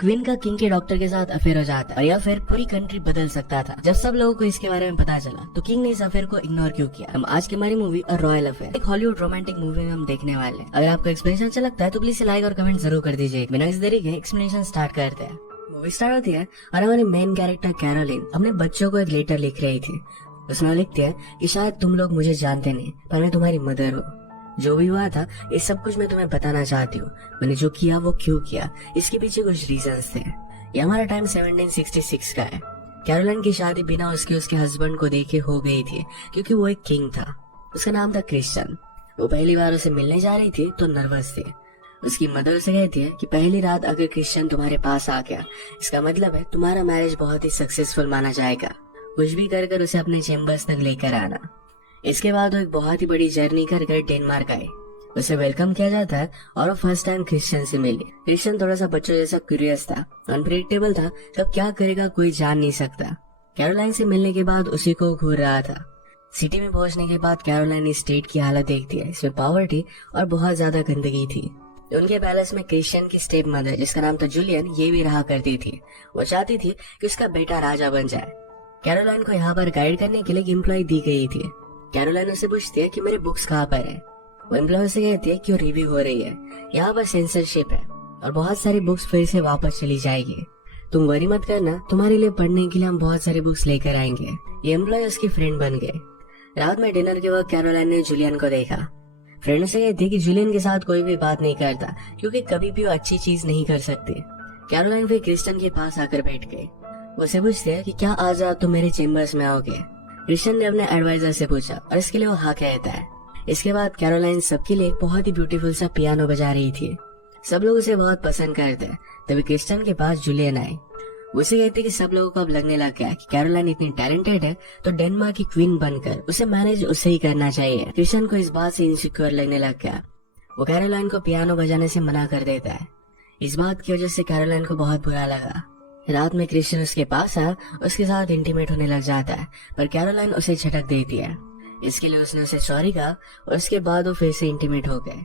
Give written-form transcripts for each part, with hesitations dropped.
Queen का king के doctor के साथ अफेयर हो जाता है और यह अफेयर पूरी कंट्री बदल सकता था। जब सब लोगों को इसके बारे में पता चला तो किंग ने इस अफेयर को इग्नोर क्यों किया। हम आज की हमारी मूवी अ रॉयल अफेयर एक हॉलीवुड रोमांटिक मूवी में हम देखने वाले हैं। अगर आपको एक्सप्लेनेशन अच्छा लगता है तो प्लीज लाइक और कमेंट जरूर कर दीजिए। बिना किसी देरी के एक्सप्लेनेशन स्टार्ट करते हैं। मूवी स्टार्ट होती है और हमारी मेन कैरेक्टर कैरोलिन अपने बच्चों को एक लेटर लिख रही थी। उसमें लिखती है कि शायद तुम लोग मुझे जानते नहीं पर मैं तुम्हारी मदर हूँ। जो भी हुआ था ये सब कुछ मैं तुम्हें बताना चाहती हूँ। मैंने जो किया वो क्यों किया, इसके पीछे कुछ रीजंस थे। ये हमारा टाइम 1766 का है। कैरोलाइन की शादी बिना उसके हस्बैंड को देखे हो गई थी क्योंकि वो एक किंग था। उसका नाम था क्रिश्चियन। वो पहली बार उसे मिलने जा रही थी तो नर्वस थी। उसकी मदर उसे कहती है कि पहली रात अगर क्रिश्चियन तुम्हारे पास आ गया इसका मतलब है तुम्हारा मैरिज बहुत ही सक्सेसफुल माना जाएगा। कुछ भी कर कर उसे अपने चेम्बर्स तक लेकर आना। इसके बाद वो एक बहुत ही बड़ी जर्नी कर डेनमार्क आई। उसे वेलकम किया जाता है और वो फर्स्ट टाइम क्रिश्चियन से मिली। क्रिश्चियन थोड़ा सा बच्चों जैसा क्यूरियस था, अनप्रेडिक्टेबल था, कब क्या करेगा कोई जान नहीं सकता। कैरोलाइन से मिलने के बाद उसी को घूर रहा था। सिटी में पहुंचने के बाद कैरोलाइन इस स्टेट की हालत देखती है। इसमें पॉवर्टी और बहुत ज्यादा गंदगी थी। उनके पैलेस में क्रिश्चियन की स्टेप मदर जिसका नाम था जूलियन ये भी रहा करती थी। वो चाहती थी कि उसका बेटा राजा बन जाए। कैरोलाइन को यहाँ पर गाइड करने के लिए एक एम्प्लॉय दी गई थी। कैरोलाइन उससे पूछती है कि मेरे बुक्स कहाँ पर है। वो एम्प्लॉय से कहती है कि वो रिव्यू हो रही है, यहाँ पर सेंसरशिप है और बहुत सारी बुक्स फिर से वापस चली जाएगी। तुम वरी मत करना, तुम्हारे लिए पढ़ने के लिए हम बहुत सारी बुक्स लेकर आएंगे। ये एम्प्लॉय उसकी फ्रेंड बन गए। रात में डिनर के वक्त कैरोलाइन ने जूलियन को देखा। फ्रेंड से कहती कि जूलियन के साथ कोई भी बात नहीं करता क्योंकि कभी भी वो अच्छी चीज नहीं कर सकती। कैरोलाइन फिर क्रिश्चियन के पास आकर बैठ गई। उसे पूछते है कि क्या आज रात तुम मेरे चेम्बर्स में आओगे। क्रिश्चियन ने अपने एडवाइजर से पूछा और इसके लिए वो हाँ कहता है। इसके बाद कैरोलाइन सबके लिए बहुत ही ब्यूटीफुल सा पियानो बजा रही थी। सब लोग उसे बहुत पसंद करते हैं। तभी क्रिश्चियन के पास जूलियन आई। उसे कहते कि सब लोगों को अब लगने लग गया कि कैरोलाइन इतनी टैलेंटेड है तो डेनमार्क की क्वीन बनकर उसे मैनेज उसे ही करना चाहिए। क्रिश्चियन को इस बात से इनसिक्योर लगने लग गया। वो कैरोलाइन को पियानो बजाने से मना कर देता है। इस बात की वजह से कैरोलाइन को बहुत बुरा लगा। रात में क्रिश्चियन उसके पास आया, उसके साथ इंटीमेट होने लग जाता है पर कैरोलाइन उसे झटक देती है। इसके लिए उसने उसे सॉरी कहा और उसके बाद वो फिर से इंटीमेट हो गए।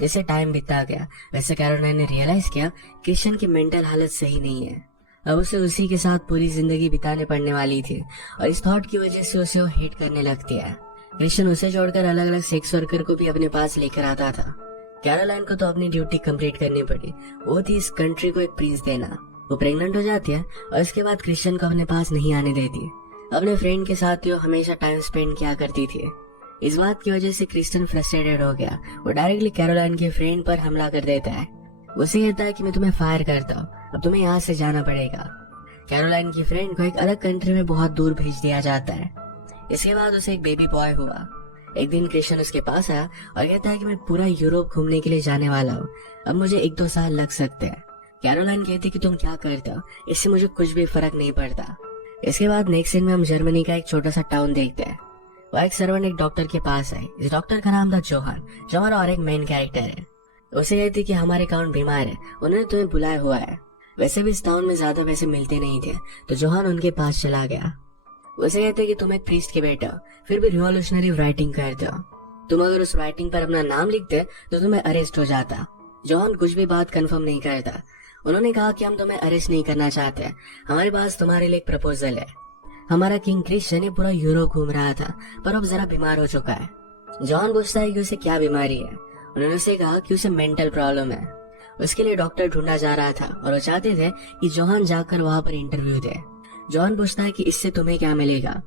जैसे टाइम बीतता गया वैसे कैरोलाइन ने रियलाइज किया क्रिश्चियन की मेंटल हालत सही नहीं है। अब उसे उसी के साथ पूरी जिंदगी बिताने पड़ने वाली थी और इस थॉट की वजह से उसे वो हेट करने लगती है। क्रिश्चियन उसे छोड़कर अलग अलग सेक्स वर्कर को भी अपने पास लेकर आता था। कैरोलाइन को तो अपनी ड्यूटी कंप्लीट करनी पड़ी, वो थी इस कंट्री को एक प्रिंस देना। वो प्रेग्नेंट हो जाती है और इसके बाद क्रिश्चियन को अपने पास नहीं आने देती। अपने फ्रेंड के साथ वो हमेशा टाइम स्पेंड किया करती थी। इस बात की वजह से क्रिश्चियन फ्रस्ट्रेटेड हो गया। वो डायरेक्टली कैरोलाइन के फ्रेंड पर हमला कर देता है। उसे कहता है कि मैं तुम्हें फायर करता हूँ, अब तुम्हें यहाँ से जाना पड़ेगा। कैरोलाइन की फ्रेंड को एक अलग कंट्री में बहुत दूर भेज दिया जाता है। इसके बाद उसे एक बेबी बॉय हुआ। एक दिन क्रिश्चियन उसके पास आया और कहता है कि मैं पूरा यूरोप घूमने के लिए जाने वाला हूँ, अब मुझे 1-2 साल लग सकते हैं। कैरोलाइन कहती कि तुम क्या करते हो, इससे मुझे कुछ भी फर्क नहीं पड़ता। इसके बाद नेक्स्ट सीन में हम जर्मनी का एक छोटा सा टाउन देखते हैं। वह एक सर्वेंट एक डॉक्टर के पास आई। इस डॉक्टर का नाम था जोहान और एक मेन कैरेक्टर है। उसे कहती कि हमारे काउंट बीमार है, उन्होंने तुम्हें बुलाया हुआ है। वैसे भी इस टाउन में ज्यादा पैसे मिलते नहीं थे तो जोहान उनके पास चला गया। उसे कहते कि तुम एक प्रीस्ट के बेटे हो, फिर भी रिवॉल्यूशनरी राइटिंग करते हो। तुम अगर उस राइटिंग पर अपना नाम लिखते तो तुम्हें अरेस्ट हो जाता। जोहान कुछ भी बात कंफर्म नहीं करता। उन्होंने कहा कि हम तुम्हें अरेस्ट नहीं करना चाहते, हमारे पास तुम्हारे लिए एक प्रपोजल है। हमारा किंग क्रिश्चियन ये पूरा यूरोप घूम रहा था पर अब जरा बीमार हो चुका है। जॉन पूछता है कि उसे क्या बीमारी है। उन्होंने उसे कहा कि उसे मेंटल प्रॉब्लम है। उसके लिए डॉक्टर ढूंढा जा रहा था और वो चाहते थे कि जोहान जाकर वहाँ पर इंटरव्यू दे। जॉन पूछता है कि इससे तुम्हें क्या मिलेगा।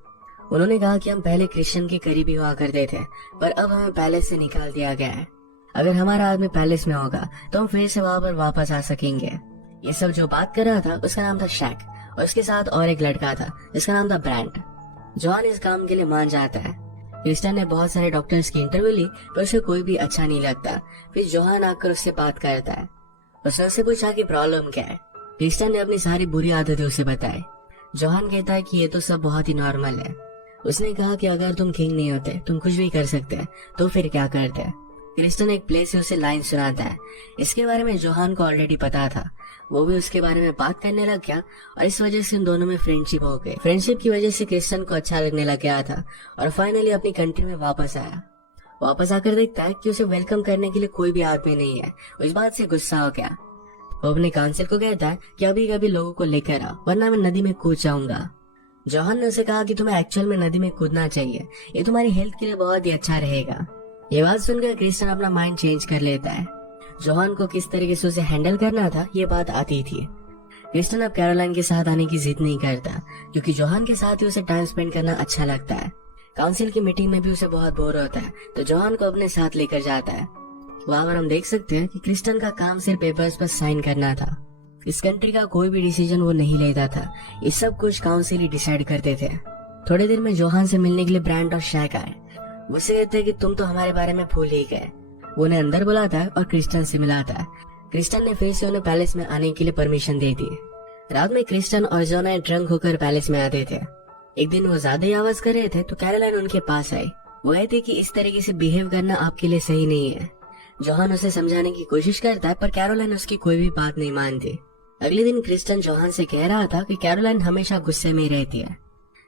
उन्होंने कहा कि हम पहले क्रिश्चियन के करीबी हुआ करते थे पर अब हमें पैलेस से निकाल दिया गया है। अगर हमारा आदमी पैलेस में होगा तो हम फिर से वहाँ पर वापस आ सकेंगे। ये सब जो बात कर रहा था उसका नाम था शैक और उसके साथ और एक लड़का था जिसका नाम था ब्रांड। जॉन इस काम के लिए मान जाता है। क्रिश्चियन ने बहुत सारे डॉक्टर्स की इंटरव्यू ली पर उसे कोई भी अच्छा नहीं लगता। फिर जोहान आकर उससे बात करता है। उसने उससे पूछा कि प्रॉब्लम क्या है। क्रिश्चियन ने अपनी सारी बुरी आदतें उसे बताई। जोहान कहता है कि ये तो सब बहुत ही नॉर्मल है। उसने कहा कि अगर तुम किंग नहीं होते, तुम कुछ भी कर सकते तो फिर क्या करते। क्रिश्चियन एक प्ले से उसे लाइन सुनाता है। इसके बारे में जोहान को ऑलरेडी पता था। वो भी उसके बारे में बात करने लग गया और इस वजह से उन दोनों में फ्रेंडशिप हो गई। फ्रेंडशिप की वजह से क्रिश्चियन को अच्छा लगने लग गया था और फाइनली अपनी कंट्री में वापस आया। वापस आकर देखता है कि उसे वेलकम करने के लिए कोई भी आदमी नहीं है। वो इस बात से गुस्सा हो गया। वो अपने काउंसिल को कहता है कि अभी कभी लोगों को लेकर आ, वरना मैं नदी में कूद जाऊंगा। जॉन ने उसे कहा कि तुम्हें एक्चुअल में नदी में कूदना चाहिए, ये तुम्हारी हेल्थ के लिए बहुत ही अच्छा रहेगा। ये बात सुनकर क्रिस्टन अपना माइंड चेंज कर लेता है। जॉन को किस तरीके से उसे हैंडल करना था ये बात आती थी। क्रिस्टन अब कैरोलाइन के साथ आने की जिद नहीं करता, क्योंकि जॉन के साथ ही उसे टाइम स्पेंड करना अच्छा लगता है। काउंसिल की मीटिंग में भी उसे बहुत बोर होता है, तो जॉन को अपने साथ लेकर जाता है। वहाँ पर हम देख सकते हैं कि क्रिस्टन का काम सिर्फ पेपर्स पर साइन करना था। इस कंट्री का कोई भी डिसीजन वो नहीं लेता था, ये सब कुछ काउंसिल ही डिसाइड करते थे। थोड़ी देर में जोहान से मिलने के लिए ब्रांड और शैक आए। उसे कहते हैं कि तुम तो हमारे बारे में भूल ही गए। वो उन्हें अंदर बुलाता है और क्रिस्टन से मिलाता है। क्रिस्टन ने फिर से उन्हें पैलेस में आने के लिए परमिशन दे दी। रात में क्रिस्टन और जोना ड्रंक होकर पैलेस में आते थे। एक दिन वो ज्यादा ही आवाज कर रहे थे तो कैरोलाइन उनके पास आई। वो कहती कि इस तरीके से बिहेव करना आपके लिए सही नहीं है। जोहान उसे समझाने की कोशिश करता है, पर कैरोलाइन उसकी कोई भी बात नहीं मानती। अगले दिन क्रिस्टन जोहान से कह रहा था कि कैरोलाइन हमेशा गुस्से में ही रहती है।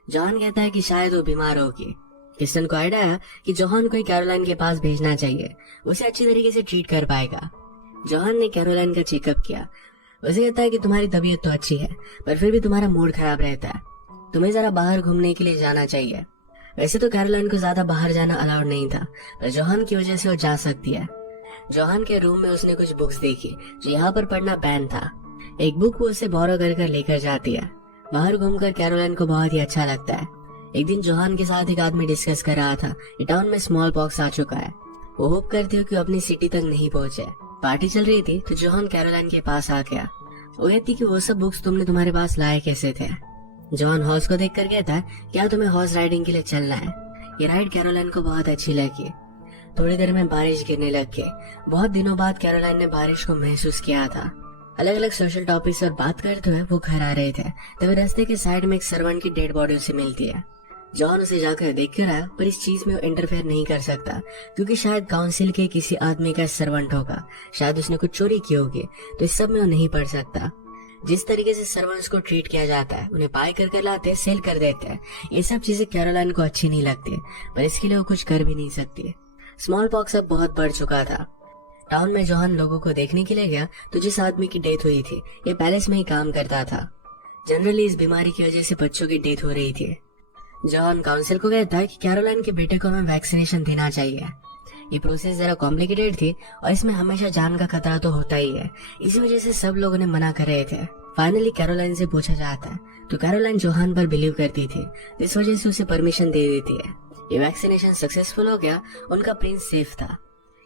जोहान कहता है कि शायद वो बीमार होगी। क्रिस्टन को आइडिया आया कि जोहान को कैरोलाइन के पास भेजना चाहिए, उसे अच्छी तरीके से ट्रीट कर पाएगा। जोहान ने कैरोलाइन का चेकअप किया। उसे कहता है कि तुम्हारी तबीयत तो अच्छी है, पर फिर भी तुम्हारा मूड खराब रहता है, तुम्हें जरा बाहर घूमने के लिए जाना चाहिए। वैसे तो कैरोलाइन को ज्यादा बाहर जाना अलाउड नहीं था, पर जोहान की वजह से वो जा सकती है। जोहान के रूम में उसने कुछ बुक्स देखी जो यहाँ पर पढ़ना बैन था। एक बुक वो उसे बोरो कर लेकर जाती है। बाहर घूमकर कैरोलाइन को बहुत ही अच्छा लगता है। एक दिन जोहान के साथ एक आदमी डिस्कस कर रहा था कि टाउन में स्मॉल पॉक्स आ चुका है। वो होप करती हो कि अपनी सिटी तक नहीं पहुंचे। पार्टी चल रही थी तो जोहान कैरोलाइन के पास आ गया। वो कहती कि वो सब बुक्स तुमने तुम्हारे पास लाए कैसे थे। जोहान हॉर्स को देख कर कहता है, क्या तुम्हें हॉर्स राइडिंग के लिए चलना है? ये राइड कैरोलाइन को बहुत अच्छी लगी। थोड़ी देर में बारिश गिरने लग गई। बहुत दिनों बाद कैरोलाइन ने बारिश को महसूस किया था। अलग अलग सोशल टॉपिक्स पर बात करते हुए वो घर आ रहे थे, तभी रास्ते के साइड में एक सर्वेंट की डेड बॉडी उसे मिलती है। जॉन उसे जाकर देख कर आया, पर इस चीज में वो इंटरफेयर नहीं कर सकता, क्योंकि शायद काउंसिल के किसी आदमी का सर्वेंट होगा। शायद उसने कुछ चोरी की होगी, तो इस सब में वो नहीं पढ़ सकता। जिस तरीके से सर्वेंट्स को ट्रीट किया जाता है, उन्हें बाय कर लाते, सेल कर देते हैं, ये सब चीजें कैरोलाइन को अच्छी नहीं लगती, पर इसके लिए वो कुछ कर भी नहीं सकती। स्मॉल पॉक्स अब बहुत बढ़ चुका था। टाउन में जोहान लोगों को देखने के लिए गया तो जिस आदमी की डेथ हुई थी, ये पैलेस में ही काम करता था। जनरली इस बीमारी की वजह से बच्चों की डेथ हो रही थी। जोहान काउंसिल को कहता है कि कैरोलाइन के बेटे को हमें वैक्सीनेशन देना चाहिए। ये प्रोसेस जरा कॉम्प्लिकेटेड थी और इसमें हमेशा जान का खतरा तो होता ही है, इसी वजह से सब लोगों ने मना कर रहे थे। फाइनली कैरोलाइन से पूछा जाता है तो कैरोलाइन जोहान पर बिलीव करती थी, इस वजह से उसे परमिशन दे देती है। ये वैक्सीनेशन सक्सेसफुल हो गया, उनका प्रिंस सेफ था।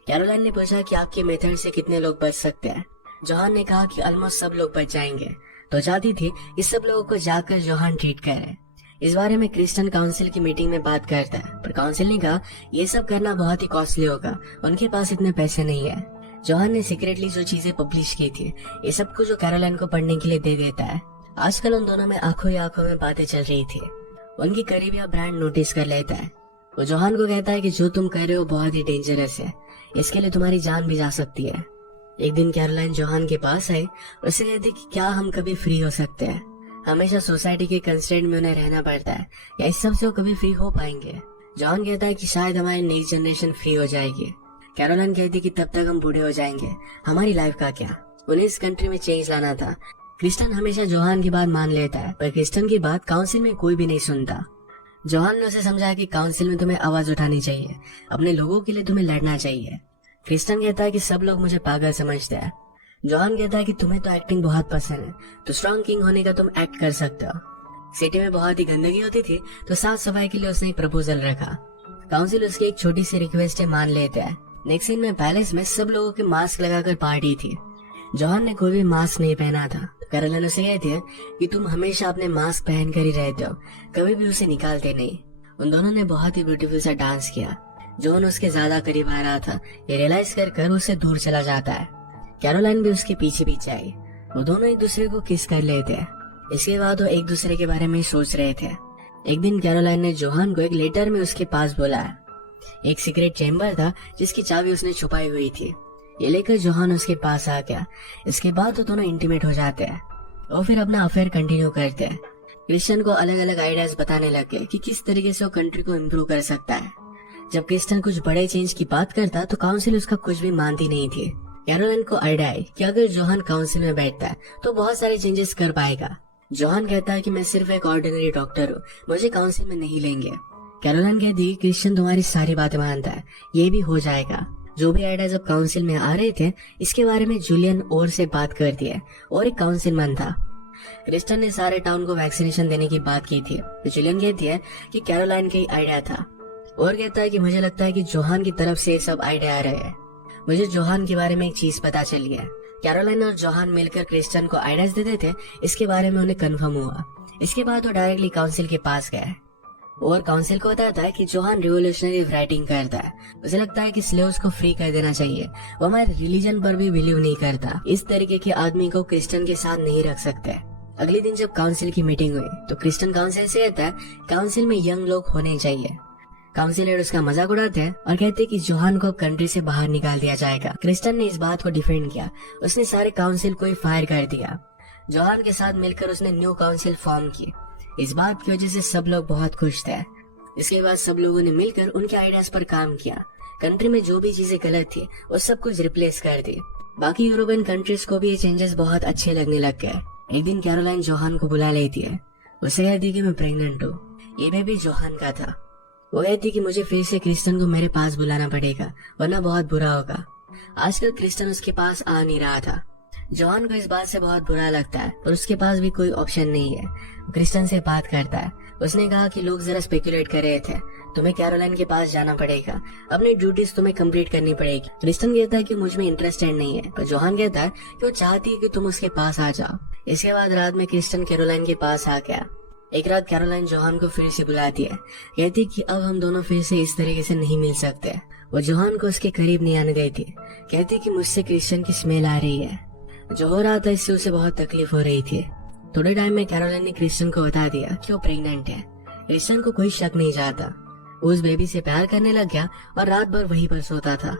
कैरोलाइन ने पूछा कि आपके मेथड से कितने लोग बच सकते हैं। जोहान ने कहा कि ऑलमोस्ट सब लोग बच जाएंगे, तो चाहती थी इस सब लोगों को जाकर जोहान ट्रीट करे। इस बारे में क्रिस्टन काउंसिल की मीटिंग में बात करता है, पर काउंसिल ने कहा ये सब करना बहुत ही कॉस्टली होगा, उनके पास इतने पैसे नहीं है। जोहान ने सीक्रेटली जो चीजें पब्लिश की थी, ये सब कुछ जो कैरोलाइन को पढ़ने के लिए दे देता है। आजकल उन दोनों में आंखों ही आंखों में बातें चल रही थी। उनकी करीबिया ब्रांड नोटिस कर लेता है। वो जोहान को कहता है कि जो तुम कर रहे हो बहुत ही डेंजरस है, इसके लिए तुम्हारी जान भी जा सकती है। एक दिन कैरोलाइन जोहान के पास आई और उसे कहती कि क्या हम कभी फ्री हो सकते हैं? हमेशा सोसाइटी के कंस्ट्रेंट में उन्हें रहना पड़ता है, या इस सब से वो कभी फ्री हो पाएंगे? जोहान कहता है कि शायद हमारी नेक्स्ट जनरेशन फ्री हो जाएगी। कैरोलाइन कहती कि तब तक हम बूढ़े हो जाएंगे, हमारी लाइफ का क्या? उन्हें इस कंट्री में चेंज लाना था। क्रिस्टन हमेशा जोहान की बात मान लेता है, पर क्रिस्टन की बात काउंसिल में कोई भी नहीं सुनता। जोहान ने उसे समझाया कि काउंसिल में तुम्हें आवाज उठानी चाहिए, अपने लोगों के लिए तुम्हें लड़ना चाहिए। क्रिस्टन कहता है कि सब लोग मुझे पागल समझते हैं। जोहान कहता है कि तुम्हें तो एक्टिंग बहुत पसंद है, तो स्ट्रॉन्ग किंग होने का तुम एक्ट कर सकते हो। सिटी में बहुत ही गंदगी होती थी, तो साफ सफाई के लिए उसने एक प्रपोजल रखा। काउंसिल उसकी एक छोटी सी रिक्वेस्ट मान लेते हैं। नेक्स्ट सीन में पैलेस में सब लोगों के मास्क लगाकर पार्टी थी। जोहान ने कोई भी मास्क नहीं पहना था, तो कैरोलाइन उसे कहती है कि तुम हमेशा अपने मास्क पहन कर ही रहते हो, कभी भी उसे निकालते नहीं। उन दोनों ने बहुत ही ब्यूटीफुल सा डांस किया। जोन उसके ज्यादा करीब आ रहा था, ये रियलाइज कर उससे दूर चला जाता है। कैरोलाइन भी उसके पीछे पीछे आई। वो दोनों एक दूसरे को किस कर लेते हैं। इसके बाद वो एक दूसरे के बारे में सोच रहे थे। एक दिन कैरोलाइन ने जोहान को एक लेटर में उसके पास बुलाया। एक सीक्रेट चेम्बर था जिसकी चाबी उसने छुपाई हुई थी। ये लेकर जोहान उसके पास आ गया। इसके बाद वो दोनों इंटीमेट हो जाते हैं और फिर अपना अफेयर कंटिन्यू करते हैं। क्रिस्टन को अलग अलग आइडियाज बताने लगे कि किस तरीके से वो कंट्री को इम्प्रूव कर सकता है। जब क्रिस्टन कुछ बड़े चेंज की बात करता तो काउंसिल उसका कुछ भी मानती नहीं थी। कैरोलाइन को आइडिया है कि अगर जोहान काउंसिल में बैठता है तो बहुत सारे चेंजेस कर पाएगा। जोहान कहता है कि मैं सिर्फ एक ऑर्डिनरी डॉक्टर हूँ, मुझे काउंसिल में नहीं लेंगे। कैरोलाइन कहती है क्रिश्चियन तुम्हारी सारी बातें मानता है, ये भी हो जाएगा। जो भी आइडिया जब काउंसिल में आ रहे थे इसके बारे में जूलियन और से बात करती है और एक काउंसिलमैन था। क्रिस्टन ने सारे टाउन को वैक्सीनेशन देने की बात की थी तो जूलियन कहती है कि कैरोलाइन का ही आइडिया था और कहता है कि मुझे लगता है कि जोहान की तरफ से सब आइडिया आ रहे हैं। मुझे जोहान के बारे में एक चीज पता चली है। कैरोलाइन और जोहान मिलकर क्रिस्टन को आइडियाज देते थे, इसके बारे में उन्हें कंफर्म हुआ। इसके बाद वो डायरेक्टली काउंसिल के पास गए और काउंसिल को बताता है कि जोहान रिवोल्यूशनरी राइटिंग करता है, उसे लगता है कि स्लेव्स को फ्री कर देना चाहिए, वो हमारे रिलीजन पर भी बिलीव नहीं करता, इस तरीके के आदमी को क्रिस्टन के साथ नहीं रख सकते। अगले दिन जब काउंसिल की मीटिंग हुई तो क्रिस्टन काउंसिल से कहता है काउंसिल में यंग लोग होने चाहिए। काउंसिलर उसका मजाक उड़ाते हैं और कहते हैं कि जोहान को कंट्री से बाहर निकाल दिया जाएगा। क्रिस्टन ने इस बात को डिफेंड किया, उसने सारे काउंसिल को ही फायर कर दिया। जोहान के साथ मिलकर उसने न्यू काउंसिल फॉर्म की। इस बात की वजह से सब लोग बहुत खुश थे। इसके बाद सब लोगों ने मिलकर उनके आइडियाज पर काम किया। कंट्री में जो भी चीजें गलत थी वो सब कुछ रिप्लेस कर दी। बाकी यूरोपियन कंट्रीज को भी ये चेंजेस बहुत अच्छे लगने लग गए। एक दिन कैरोलाइन जोहान को बुला लेती है, उसे कहती है कि मैं प्रेग्नेंट हूँ। ये बेबी जोहान का था। वो कहती कि मुझे फिर से क्रिस्टन को मेरे पास बुलाना पड़ेगा वरना बहुत बुरा होगा। आजकल क्रिस्टन उसके पास आ नहीं रहा था। जोहान को इस बात से बहुत बुरा लगता है और उसके पास भी कोई ऑप्शन नहीं है। क्रिस्टन से बात करता है, उसने कहा कि लोग जरा स्पेकुलेट कर रहे थे, तुम्हें कैरोलाइन के पास जाना पड़ेगा, अपनी ड्यूटीज तुम्हें कंप्लीट करनी पड़ेगी। क्रिस्टन कहता है कि मुझ में इंटरेस्टेड नहीं है, पर जोहान कहता है कि वो चाहती है कि तुम उसके पास आ जाओ। इसके बाद रात में क्रिस्टन कैरोलाइन के पास आ गया। एक रात कैरोलाइन जोहान को फिर से बुलाती है, कहती कि अब हम दोनों फिर से इस तरीके से नहीं मिल सकते। वो जोहान को उसके करीब नहीं आने देती, कहती कि मुझसे क्रिस्टन की स्मेल आ रही है। जो हो रहा था इससे उसे बहुत तकलीफ हो रही थी। थोड़े टाइम में कैरोलाइन ने क्रिस्टन को बता दिया कि वो प्रेग्नेंट है। क्रिस्टन को कोई शक नहीं जाता, वो उस बेबी से प्यार करने लग गया और रात भर वहीं पर सोता था।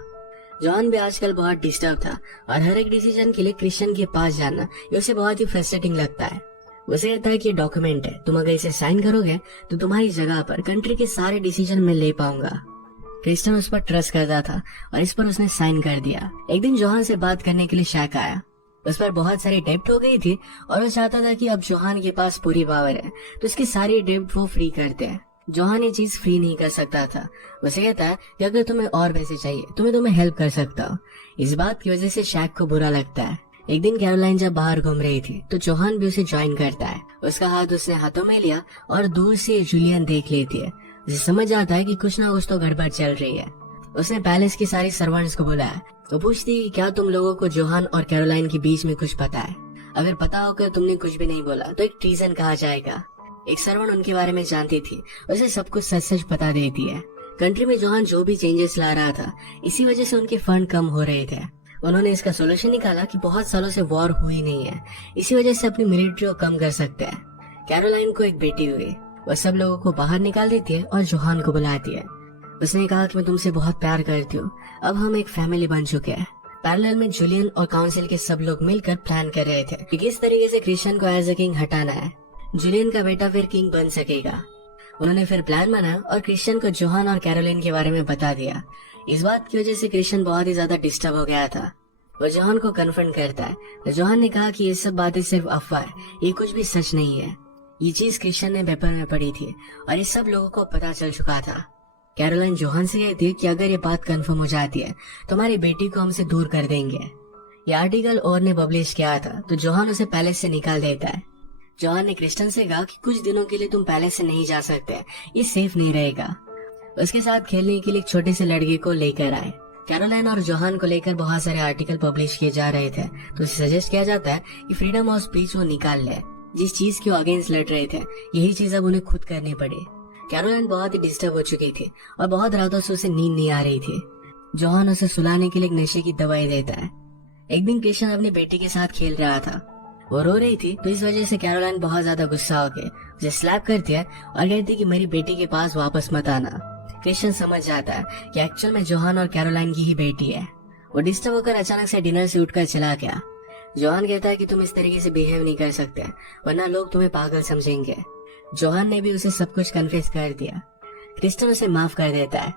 जॉन भी आजकल बहुत डिस्टर्ब था और हर एक डिसीजन के लिए क्रिस्टन के पास जाना ये उसे बहुत ही फ्रस्ट्रेटिंग लगता है। उसे कहता है कि डॉक्यूमेंट है, तुम अगर इसे साइन करोगे तो तुम्हारी जगह पर कंट्री के सारे डिसीजन मैं ले पाऊंगा। क्रिस्टन उस पर ट्रस्ट करता था और इस पर उसने साइन कर दिया। एक दिन जोहान से बात करने के लिए शैक आया, उस पर बहुत सारी डेब्ट हो गई थी और वो चाहता था कि अब जोहान के पास पूरी पावर है तो उसकी सारी डेब्ट वो फ्री कर दे। जोहान ये चीज फ्री नहीं कर सकता था। उसे कहता है कि अगर तुम्हें और पैसे चाहिए तो मैं तुम्हें हेल्प कर सकता हूँ। इस बात की वजह से शैक को बुरा लगता है। एक दिन कैरोलाइन जब बाहर घूम रही थी तो जोहान भी उसे ज्वाइन करता है। उसका हाथ उसने हाथों में लिया और दूर से जूलियन देख लेती है। उसे समझ आता है कि कुछ ना कुछ तो गड़बड़ चल रही है। उसने पैलेस की सारी सर्वेंट्स को बुलाया। वो पूछती कि क्या तुम लोगों को जोहान और कैरोलाइन के बीच में कुछ पता है? अगर पता होकर तुमने कुछ भी नहीं बोला तो एक ट्रीजन कहा जाएगा। एक सर्वेंट उनके बारे में जानती थी, उसे सब कुछ सच सच बता देती है। कंट्री में जोहान जो भी चेंजेस ला रहा था इसी वजह से उनके फंड कम हो रहे थे। उन्होंने इसका सोल्यूशन निकाला कि बहुत सालों से वॉर हुई नहीं है, इसी वजह से अपनी मिलिट्री को कम कर सकते हैं। कैरोलाइन को एक बेटी हुई, वह सब लोगों को बाहर निकाल देती है और जोहान को बुलाती है। उसने कहा कि मैं तुमसे बहुत प्यार करती हूँ, अब हम एक फैमिली बन चुके हैं। पैरेलल में जूलियन और काउंसिल के सब लोग मिलकर प्लान कर रहे थे कि किस तरीके से क्रिश्चियन को एज ए किंग हटाना है। जूलियन का बेटा फिर किंग बन सकेगा। उन्होंने फिर प्लान बनाया और क्रिश्चियन को जोहान और कैरोलिन के बारे में बता दिया। इस बात की वजह से क्रिश्चियन बहुत ही ज्यादा डिस्टर्ब हो गया था। वो जोहान को कन्फ्रंट करता है तो जोहान ने कहा कि ये सब बातें सिर्फ अफवाह है, ये कुछ भी सच नहीं है। ये चीज क्रिश्चियन ने पेपर में पढ़ी थी और ये सब लोगों को पता चल चुका था। कैरोलाइन जोहान से कहती है कि अगर ये बात कंफर्म हो जाती है तो हमारी बेटी को हमसे दूर कर देंगे। ये आर्टिकल और ने पब्लिश किया था तो जोहान उसे पैलेस से निकाल देता है। जोहान ने क्रिस्टन से कहा कि कुछ दिनों के लिए तुम पैलेस से नहीं जा सकते, ये सेफ नहीं रहेगा। उसके साथ खेलने के लिए एक छोटे से लड़के को लेकर आए। कैरोलाइन और जोहान को लेकर बहुत सारे आर्टिकल पब्लिश किए जा रहे थे तो उसे सजेस्ट किया जाता है कि फ्रीडम ऑफ स्पीच वो निकाल ले। जिस चीज के अगेंस्ट लड़ रहे थे यही चीज अब उन्हें खुद करनी पड़ी। कैरोलाइन बहुत ही डिस्टर्ब हो चुकी थी और बहुत रातों से उसे नींद नहीं आ रही थी। जोहान उसे सुलाने के लिए एक नशे की दवाई देता है। एक दिन क्रिश्चियन अपनी बेटी के साथ खेल रहा था, वो रो रही थी तो इस वजह से कैरोलाइन बहुत ज्यादा गुस्सा हो गई, उसे स्लैप करती है और कहती है कि मेरी बेटी के पास वापस मत आना। क्रिश्चियन समझ जाता है कि एक्चुअल में जोहान और कैरोलाइन की ही बेटी है। वो डिस्टर्ब होकर अचानक से डिनर से उठकर चला गया। जोहान कहता है कि तुम इस तरीके से बिहेव नहीं कर सकते वरना लोग तुम्हें पागल समझेंगे। जोहान ने भी उसे सब कुछ कन्फेस कर दिया। क्रिस्टन उसे माफ कर देता है।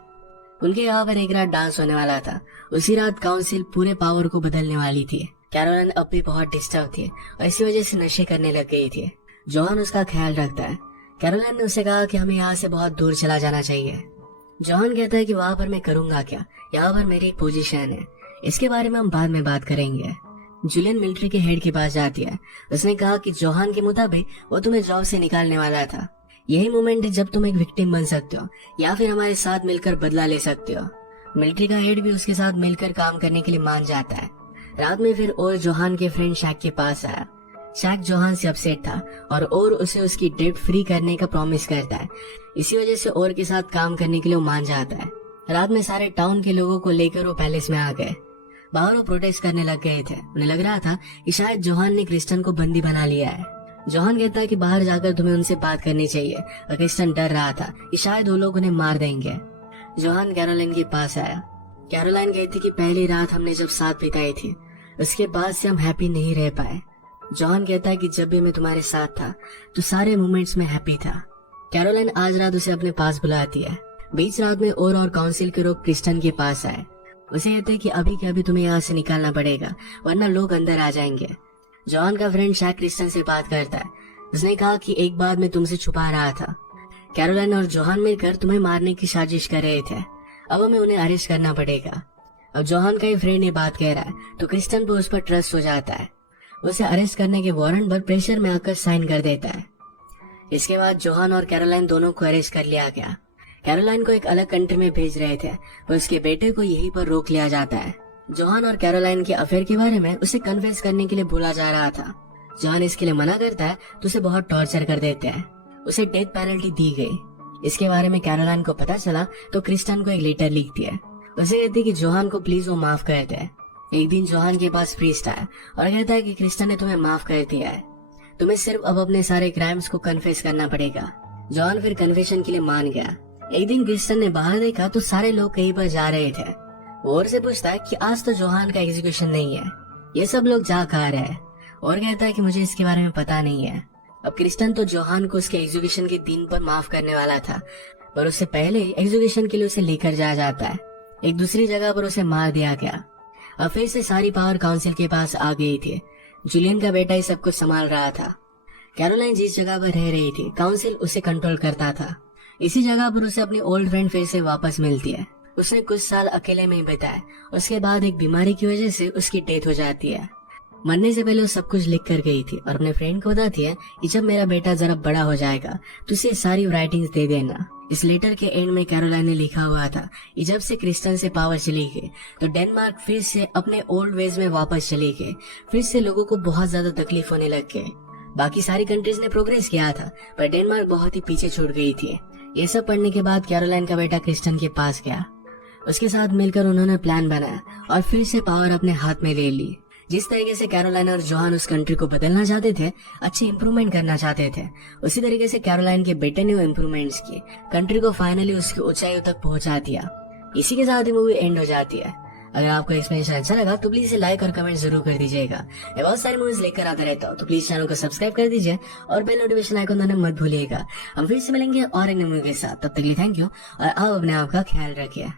उनके यहाँ पर एक रात डांस होने वाला था। उसी रात काउंसिल पूरे पावर को बदलने वाली थी। कैरोलाइन अब भी बहुत डिस्टर्ब थी और इसी वजह से नशे करने लग गई थी। जोहान उसका ख्याल रखता है। कैरोलाइन ने उसे कहा कि हमें यहाँ से बहुत दूर चला जाना चाहिए। जोहान कहता है कि वहाँ पर मैं करूंगा क्या, यहाँ पर मेरी एक पोजीशन है, इसके बारे में हम बाद में बात करेंगे। जूलियन मिलिट्री के हेड के पास जाती है। उसने कहा कि जोहान के मुताबिक वो तुम्हें जॉब से निकालने वाला था। यही मोमेंट है जब तुम एक विक्टिम बन सकते हो या फिर हमारे साथ मिलकर बदला ले सकते हो। मिलिट्री का हेड भी उसके साथ मिलकर काम करने के लिए मान जाता है। रात में फिर और जोहान के फ्रेंड शैक के पास आया। शैक जोहान से अपसेट था और उसे उसकी डेट फ्री करने का प्रॉमिस करता है। इसी वजह से और के साथ काम करने के लिए वो मान जाता है। रात में सारे टाउन के लोगों को लेकर वो पैलेस में आ गए। बाहर वो प्रोटेस्ट करने लग गए थे। उन्हें लग रहा था कि शायद जोहान ने क्रिस्टन को बंदी बना लिया है। जोहान कहता है कि बाहर जाकर तुम्हें उनसे बात करनी चाहिए और क्रिस्टन डर रहा था कि शायद वो लोग उन्हें मार देंगे। जोहान कैरोलाइन के पास आया। कैरोलाइन कहती कि पहली रात हमने जब साथ बिताई थी उसके बाद से हम हैप्पी नहीं रह पाए। जोहान कहता है कि जब भी मैं तुम्हारे साथ था तो सारे मोमेंट्स में हैप्पी था। कैरोलाइन आज रात उसे अपने पास बुलाती है। बीच रात में और काउंसिल के लोग क्रिस्टन के पास आए। उसे कहते हैं कि अभी के अभी तुम्हें यहाँ से निकालना पड़ेगा वरना लोग अंदर आ जाएंगे। जॉन का फ्रेंड शैक क्रिस्टन से बात करता है। उसने कहा कि एक बात मैं तुमसे छुपा रहा था। कैरोलाइन और जोहान मिलकर तुम्हें मारने की साजिश कर रहे थे। अब हमें उन्हें अरेस्ट करना पड़ेगा। अब जोहान का ही फ्रेंड ये बात कह रहा है तो क्रिस्टन पर उस पर ट्रस्ट हो जाता है। उसे अरेस्ट करने के वारंट पर प्रेशर में आकर साइन कर देता है। इसके बाद जोहान और कैरोलाइन दोनों को अरेस्ट कर लिया गया। कैरोलाइन को एक अलग कंट्री में भेज रहे थे पर उसके बेटे को यहीं पर रोक लिया जाता है। जोहान और कैरोलाइन के अफेयर के बारे में उसे कन्फेस करने के लिए बोला जा रहा था। जोहान इसके लिए मना करता है तो उसे बहुत टॉर्चर कर देते हैं। उसे डेथ पेनल्टी दी गई। इसके बारे में कैरोलाइन को पता चला तो क्रिस्टन को एक लेटर लिखती है। उसे कहती कि जोहान को प्लीज वो माफ कर दे। एक दिन जोहान के पास प्रीस्ट आया और कहता है कि क्रिस्टन ने तुम्हें माफ कर दिया है, तुम्हें सिर्फ अब अपने सारे क्राइम्स को कन्फेस करना पड़ेगा। जोहान फिर कन्फेशन के लिए मान गया। एक दिन क्रिस्टन ने बाहर देखा तो सारे लोग कहीं पर जा रहे थे। वो और से पूछता है कि आज तो जोहान का एग्जीक्यूशन नहीं है, ये सब लोग जा कहा रहे हैं। और कहता है कि मुझे इसके बारे में पता नहीं है। अब क्रिस्टन तो जोहान को उसके एग्जीक्यूशन के दिन पर माफ करने वाला था पर उससे पहले एग्जीक्यूशन के लिए उसे लेकर जाया जाता है। एक दूसरी जगह पर उसे मार दिया गया। अब फिर से सारी पावर काउंसिल के पास आ गई थी। जूलियन का बेटा ही सब कुछ संभाल रहा था। कैरोलाइन जिस जगह पर रह रही थी काउंसिल उसे कंट्रोल करता था। इसी जगह पर उसे अपनी ओल्ड फ्रेंड फिर से वापस मिलती है। उसने कुछ साल अकेले में ही बिताए। उसके बाद एक बीमारी की वजह से उसकी डेथ हो जाती है। मरने से पहले वो सब कुछ लिख कर गई थी और अपने फ्रेंड को बताती है कि जब मेरा बेटा जरा बड़ा हो जाएगा तो उसे सारी राइटिंग्स दे देना। इस लेटर के एंड में कैरोलाइन ने लिखा हुआ था कि जब से क्रिस्टन से पावर चली गई तो डेनमार्क फिर से अपने ओल्ड वेज में वापस चली गई। फिर से लोगों को बहुत ज्यादा तकलीफ होने लग गई। बाकी सारी कंट्रीज ने प्रोग्रेस किया था पर डेनमार्क बहुत ही पीछे छूट गई थी। ये सब पढ़ने के बाद कैरोलाइन का बेटा क्रिस्टन के पास गया। उसके साथ मिलकर उन्होंने प्लान बनाया और फिर से पावर अपने हाथ में ले ली। जिस तरीके से कैरोलाइन और जोहान उस कंट्री को बदलना चाहते थे, अच्छे इंप्रूवमेंट करना चाहते थे, उसी तरीके से कैरोलाइन के बेटे ने वो इंप्रूवमेंट्स किए, कंट्री को फाइनली उसकी ऊंचाइयों तक पहुंचा दिया। इसी के साथ ही मूवी एंड हो जाती है। अगर आपको एक्सप्लेनेशन अच्छा लगा तो प्लीज इसे लाइक और कमेंट जरूर कर दीजिएगा। मैं बहुत सारी मूवीज लेकर आता रहता हूँ तो प्लीज चैनल को सब्सक्राइब कर दीजिए और बेल नोटिफिकेशन आइकन दबाना मत भूलिएगा। हम फिर से मिलेंगे और एक मूवी के साथ। तब तक के लिए थैंक यू और आप अपने आप का ख्याल रखिए।